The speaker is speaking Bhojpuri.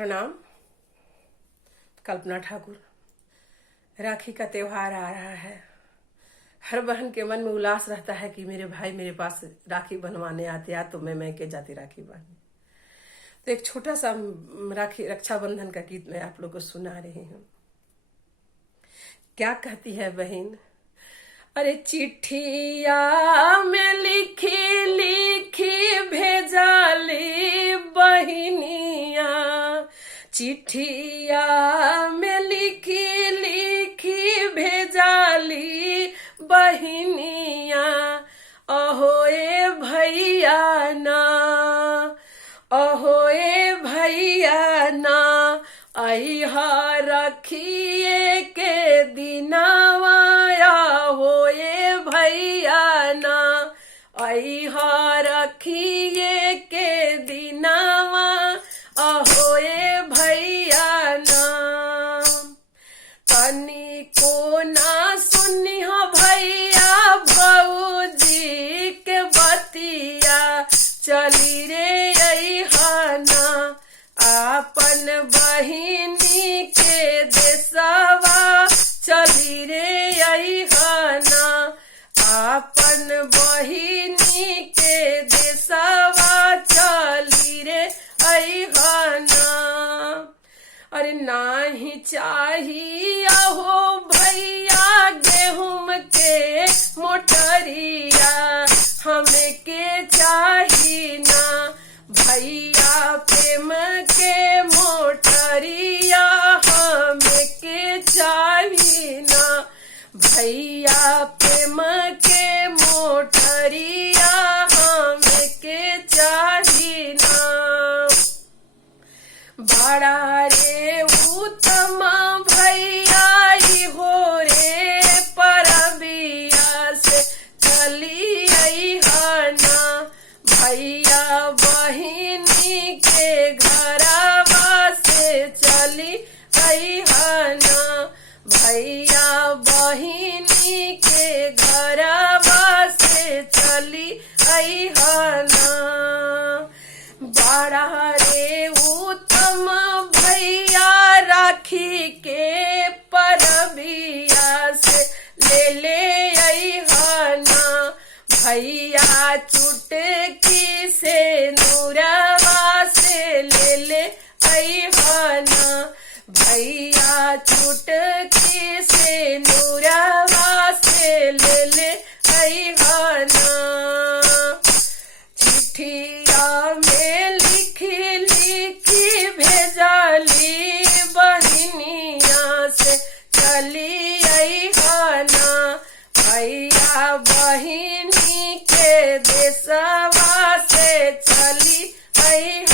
प्रणाम। कल्पना ठाकुर। राखी का त्योहार आ रहा है। हर बहन के मन में उल्लास रहता है कि मेरे भाई मेरे पास राखी बनवाने आते हैं, तो मैं के जाती राखी बांधने। तो एक छोटा सा राखी रक्षाबंधन का गीत मैं आप लोग को सुना रही हूँ। क्या कहती है बहन? अरे चिट्ठिया में लिखी लिखी भेजाली बहिनिया, चिट्ठिया में लिखी लिखी भेजाली बहिनिया। अहो ए भैया ना, अहो ए भैया ना, अइहा रखिए के दिनावा। हो ए भैया ना, अइहा रखिए के दिनावा। अहो ए भैया ना, तनी को ना सुनिहा भैया भौजी के बतिया। चली रे अइहा ना, आपन बहिनी के देशवा। चली रे अइहा ना, आपन बहिनी के देशवा। चली रे अइहा ना। अरे नाही चाहिए हो भैया गेहूं के मोटरिया, हमें के चाहिए ना भैया प्रेम के मोटरिया। हमें के चाहिए ना भैया प्रेम के मोटरिया। हमें के चाहिए ना। बड़ा रे उत्तम भैया हो रे परबिया से। चली अइहा ना भैया बहिनी के घरवा से। चली अइहा ना भैया बहिनी के घरवा से। चली अइहा ना। बड़ा रे उत्तम भैया राखी के परबिया से। ले अइहा ना भैया चुटकी से नूरवा से। ले अइहा ना भैया चुटकी से नूरवा से। ले अइहा ना। चिट्ठिया में लिखी लिखी भेजाली बहिनिया से। चली अइहा ना भैया बहिनी के देशवा से। चली अइहा